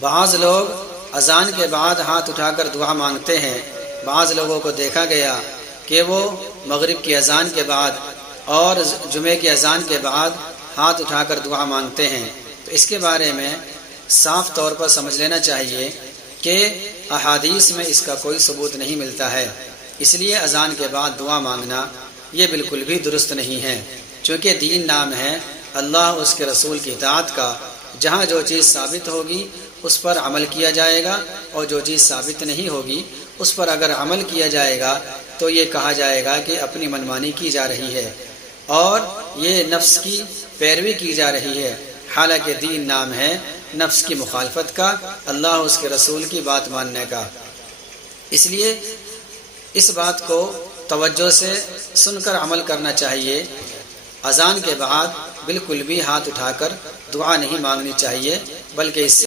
بعض لوگ اذان کے بعد ہاتھ اٹھا کر دعا مانگتے ہیں، بعض لوگوں کو دیکھا گیا کہ وہ مغرب کی اذان کے بعد اور جمعے کی اذان کے بعد ہاتھ اٹھا کر دعا مانگتے ہیں۔ تو اس کے بارے میں صاف طور پر سمجھ لینا چاہیے کہ احادیث میں اس کا کوئی ثبوت نہیں ملتا ہے، اس لیے اذان کے بعد دعا مانگنا یہ بالکل بھی درست نہیں ہے، چونکہ دین نام ہے اللہ اس کے رسول کی اطاعت کا۔ جہاں جو چیز ثابت ہوگی اس پر عمل کیا جائے گا، اور جو چیز ثابت نہیں ہوگی اس پر اگر عمل کیا جائے گا تو یہ کہا جائے گا کہ اپنی منمانی کی جا رہی ہے اور یہ نفس کی پیروی کی جا رہی ہے، حالانکہ دین نام ہے نفس کی مخالفت کا، اللہ اس کے رسول کی بات ماننے کا۔ اس لیے اس بات کو توجہ سے سن کر عمل کرنا چاہیے۔ اذان کے بعد بالکل بھی ہاتھ اٹھا کر دعا نہیں مانگنی چاہیے، بلکہ اس سے